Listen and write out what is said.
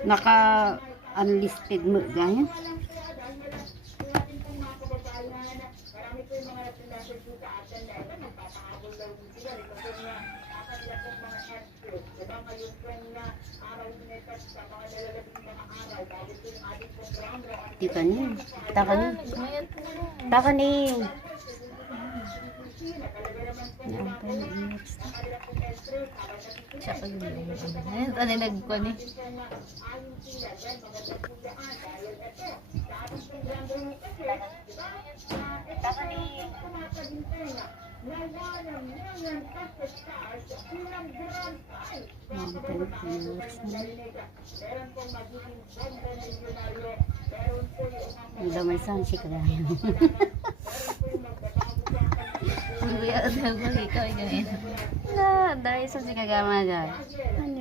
Naka-unlisted mo ganyan. Tika ni. Taka ni. Taka ni. Yan pa yung Tsaka yun yung ano nagko ni. Ang damay saan si kaya. Kuya, ikaw ganyan. Na, dahil sa si kagama dyan. Ano